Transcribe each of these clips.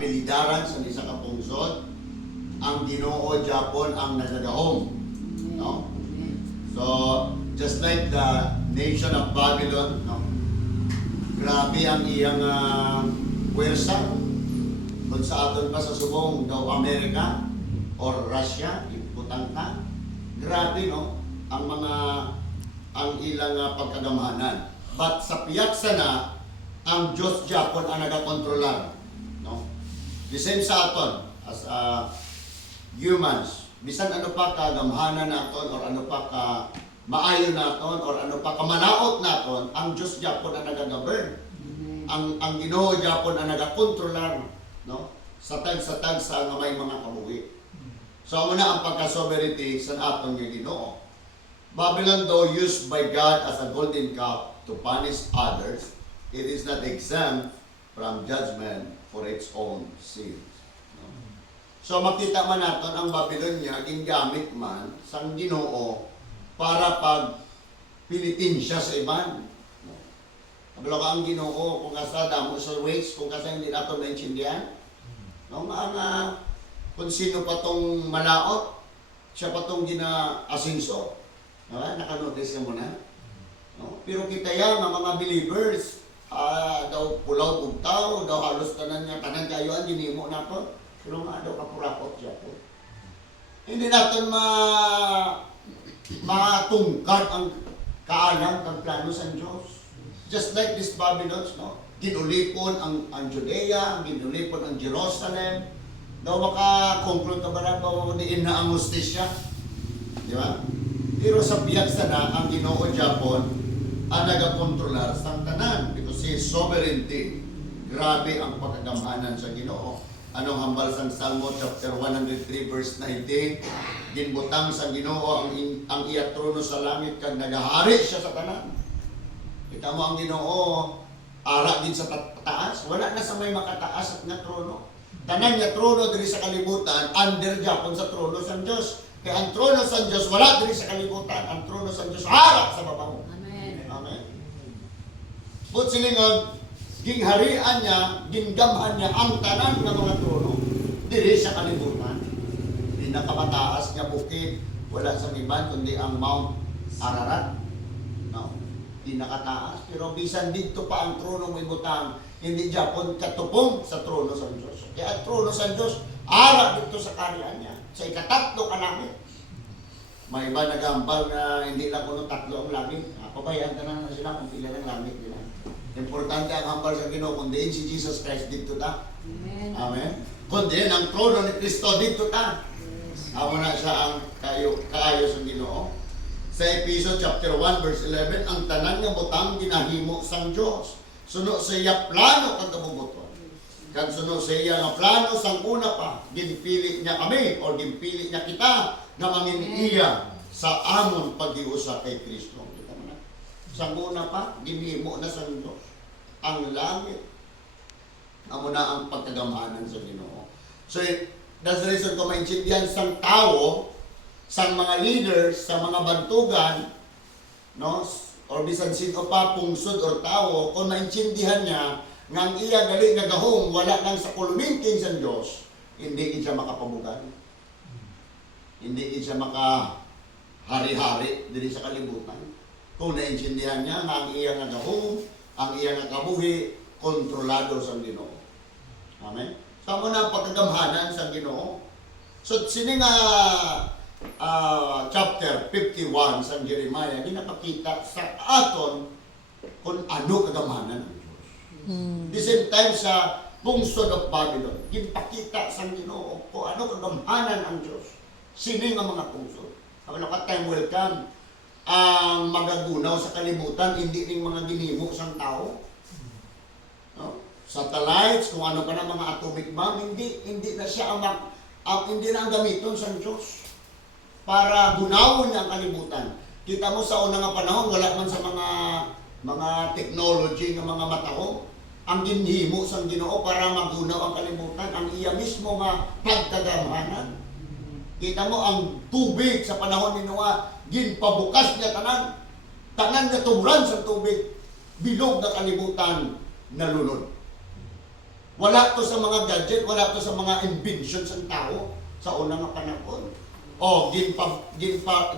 abilidaran sa isa ka pungsod, ang Ginoo Japon ang nagagahom. No? So, just like the nation of Babylon, no? Grabe ang iyang puwersa. Kung sa aton pa sa subong daw Amerika or Russia, iputang ka. Grabe, no? Ang ilang pagkagamahanan. But sa piyaksa na, ang Diyos Japon ang nagakontrolar. No? The same sa aton as humans. Bisan ano pa kagamhanan naton or ano pa ka maayo naton or ano pa kamanaot naton, ang Diyos Japon ang nagagovern. Ang Ginoo Japon ang nagakontrolar, no? Sa tag sa may mga kabuhi. So muna ang pagka-sovereignty sa aton nga Ginoo. Babylon, though used by God as a golden cup to punish others, it is not exempt from judgment for its own sins. No? So makita man natin ang Babylonia gingamit man sang Ginoo para pag pilitin siya sa iban. No? Kabalo ka ang Ginoo kung kasa damo sa ways, kung kasa hindi nato naintindihan. No? Kung sino pa tong malaot, siya pa tong gina-asinso. Nakanotice mo na? No? Pero kita yan, mga believers, daw pulaw bugtaw, daw halos tanan kayo ang ginimo na po. Pero nga daw kapurapot siya po. Hindi natin matungkad ang kaalam kang plano sa Diyos. Just like this Babylon, no? Ginulipon ang Judea, ginulipon ang Jerusalem. Daw maka-conclude ka ba na diin na ang hustisya? Di ba? Pero sa piyaksa na, ang Ginoo Japon ang nagakontrolar sa tanan because si sovereignty. Grabe ang pagkagamhanan sa Ginoo. Anong hambal sa Salmo chapter 103 verse 19? Ginbutang sa Ginoo ang iya trono sa langit kag nagahari siya sa tanan. Kita mo ang Ginoo ara din sa taas, wala na sa may makataas at nga trono. Tanan nga trono diri sa kalibutan under Japon sa trono sa Dios. Kaya ang trono sa Diyos, wala diri sa kalibutan. Ang trono sa Diyos, harap sa babaw. Amen. Amen. But silingon, gingharian niya, gingamhan niya ang tanan ng mga trono. Diri sa kalibutan. Pinakamataas niya bukid, wala sa iban, kundi ang Mount Ararat. No? Pinakataas. Pero bisan dito pa ang trono may butang, hindi Japon katupong sa trono sa Diyos. Kaya ang trono sa Diyos, harap dito sa karian niya. Sa ikatatlo ka langit. May iba nagambal na hindi lang kuno tatlo ang langit. Pabayaan ka na sila kung pila ng langit nila. Importante ang hambal sa Ginoo kundi si Jesus Christ dito ta. Amen. Amen. Kundi ang trono ni Kristo dito ta. Amo na siya ang kaayo sa Ginoo. Sa Ephesians chapter 1 verse 11, ang tanan nga butang ginahimo sang Dios. Suno sa iya plano kag kabubuton. Kag sunod sa iya nga plano sang una pa, ginpili niya kami o ginpili niya kita na manginiya sa amon paghiusa kay Kristo. Kita mo na. Sang una pa, ginhimo na sa Diyos ang langit. Amo na ang pagkagamahanan sa Ginoo. So that's the reason ko maintindihan sang tao, sang mga leaders, sa mga bantugan, no? Or bisan sino pa pungsod or tao, kung maintindihan niya ngang iya gali nga gahom wala nang sa kulumingking sa Dios, hindi siya makapabugan. Hindi siya makahari-hari diri sa kalibutan. Kung naintindihan niya nga ang iya nga gahom, ang iya nga kabuhi kontrolado sa Ginoo. Amen. So mo na ang pagkagamhanan sa Ginoo. So sini nga chapter 51 sa Jeremiah ginapakita sa aton kung ano kagamhanan ang Diyos. The same time sa pungsod of Babylon, ginpakita sa Ginoo kung ano kagamhanan ang Diyos. Sini nga mga pungsod. Ang time will come, ang magagunaw sa kalibutan, hindi ning mga ginimo sang tao. No? Satellites, kung ano pa na mga atomic bomb, hindi na siya hindi na ang gamiton sa Diyos para gunawon niya ang kalibutan. Kita mo sa unang panahon, wala man sa mga technology ng mga matao, ang ginhimo sang Ginoo para magunaw ang kalibutan, ang iya mismo nga pagkagamhanan. Kita mo ang tubig sa panahon ni Noah, ginpabukas niya tanan nga tubran sa tubig, bilog na kalibutan nalunod. Wala to sa mga gadget, wala to sa mga inventions ng tao sa unang nga panahon. O,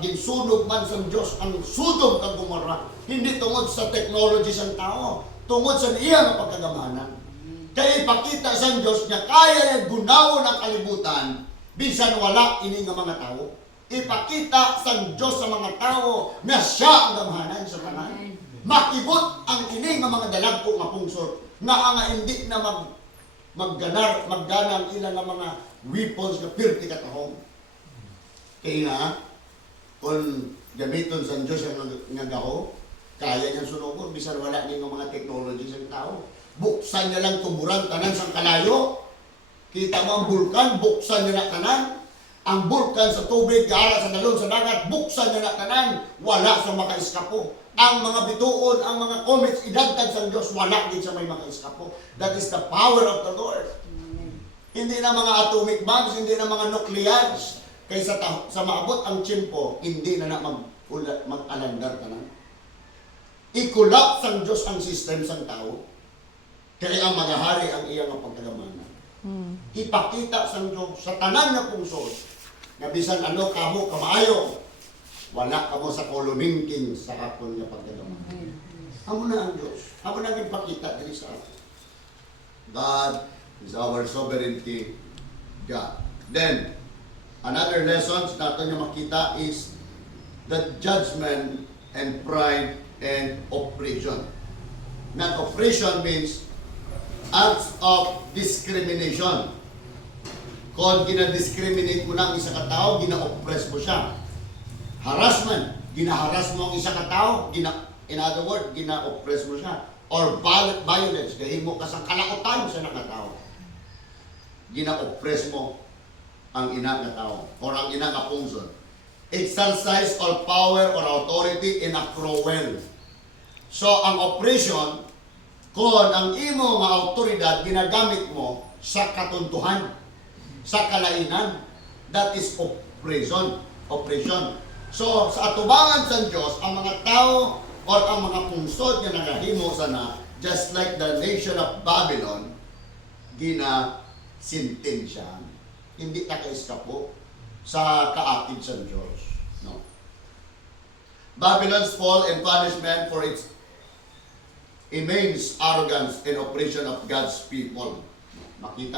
ginsunog man sa Diyos ang Sodom kag Gomorrah. Hindi tungod sa technology ng tao, tungod sa iyang pagkagamanan. Kaya ipakita sa Diyos niya, kaya niya gunawon ang kalibutan, bisan wala ini nga mga tao. Ipakita sa Diyos sa mga tao na siya ang gamahanan sa tanan. Makibot ang ini nga mga dalagpo nga pungsod, nga nga hindi na magganang ilang nga mga weapons na pirti katahong. Kaya nga, kung gamiton sa Diyos ang nga gaho, kaya niyang sunugon, bisan wala niya mga technology sa tao. Buksan niya lang tuburan tanan sa kalayo. Kita mo ang bulkan, buksan niya na tanan. Ang bulkan sa tubig, gaara sa dalon sa dagat, buksan niya na tanan. Wala sa makaiskapo. Ang mga bituon, ang mga comets, idagtag sa Diyos, wala din sa may makaiskapo. That is the power of the Lord. Hindi na mga atomic bombs, hindi na mga nuclears. Kaysa sa maabot ang tiyempo, hindi na mag-alandar tanan. I-collapse ang Diyos ang system sa tao. Kaya ang magahari ang iyang pagkagamanan. Ipakita sa Diyos sa tanan nga pungsod na bisan ano kamo kamaayo, wala kamo sa kolumingking sa akon nga pagkagamanan. Amo na ang Diyos. Amo na ipakita diri sa atin. God is our sovereignty God. Then, another lesson natin na makita is the judgment and pride and oppression. Not oppression means acts of discrimination. Kung gina-discriminate mo ng isa katao, gina-oppress mo siya. Harassment, gina-harass mo ang isa katao, in other words, gina-oppress mo siya. Or violence, gahimo ka sa kalautan sa nakatao. Gina-oppress mo ang ina nga tao or ang ina nga pungsod. Exercise or power or authority in a cruel. So, ang oppression, kung ang imo nga autoridad ginagamit mo sa katuntuhan, sa kalainan, that is oppression. Oppression. So, sa atubangan sa Diyos, ang mga tao or ang mga pungsod nga nagahimo sana, just like the nation of Babylon, ginasintensyahan. Hindi nakaiskapo sa kaakid sa Diyos. No. Babylon's fall and punishment for its immense arrogance and oppression of God's people. Makita